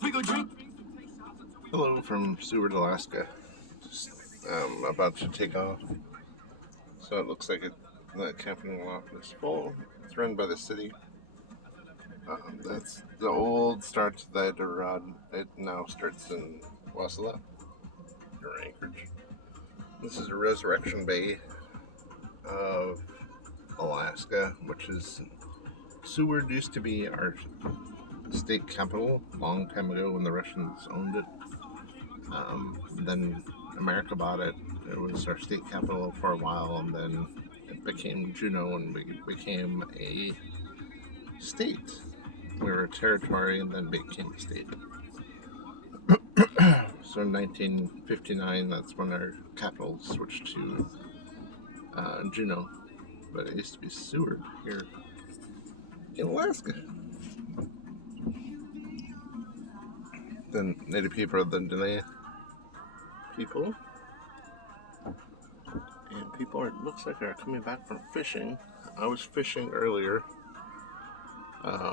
We go drink. Hello from Seward, Alaska. Just about to take off. So it looks like the camping lot is full. It's run by the city. That's the old start to the Iditarod. It now starts in Wasilla, or Anchorage. This is a resurrection bay of Alaska, which is Seward used to be our state capital a long time ago when the Russians owned it. Then America bought it. It was our state capital for a while, and then it became Juneau, and we became a state. We were a territory, and then became a state. So in 1959, that's when our capital switched to Juneau, but it used to be Seward here in Alaska. The native people are the Dene people, and people are, looks like they're coming back from fishing. I was fishing earlier. There's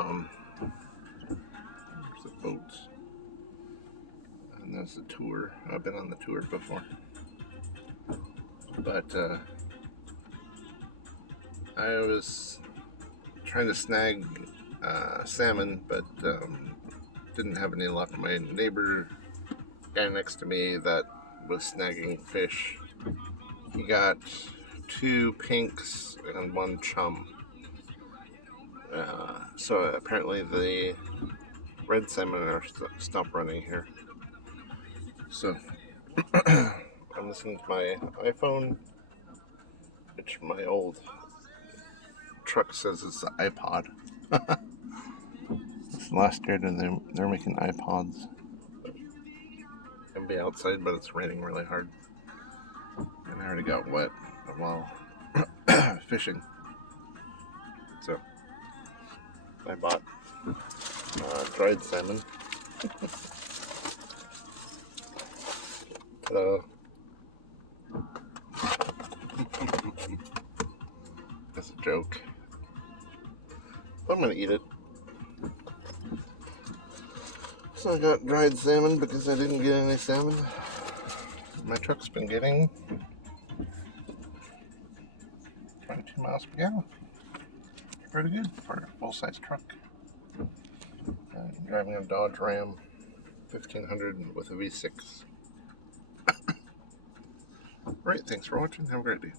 the boats, and there's the tour. I've been on the tour before, but I was trying to snag salmon, but didn't have any luck. My neighbor, guy next to me that was snagging fish, he got 2 pinks and 1 chum. So apparently the red salmon are stopped running here. So I'm listening to my iPhone, which my old truck says it's an iPod. Last year they're making iPods. I'll be outside, but it's raining really hard, and I already got wet while fishing. So I bought dried salmon. Ta-da. That's a joke. But I'm gonna eat it. So I got dried salmon because I didn't get any salmon. My truck's been getting 22 miles per gallon. Pretty good for a full-size truck. I'm driving a Dodge Ram 1500 with a V6. Right, thanks for watching. Have a great day.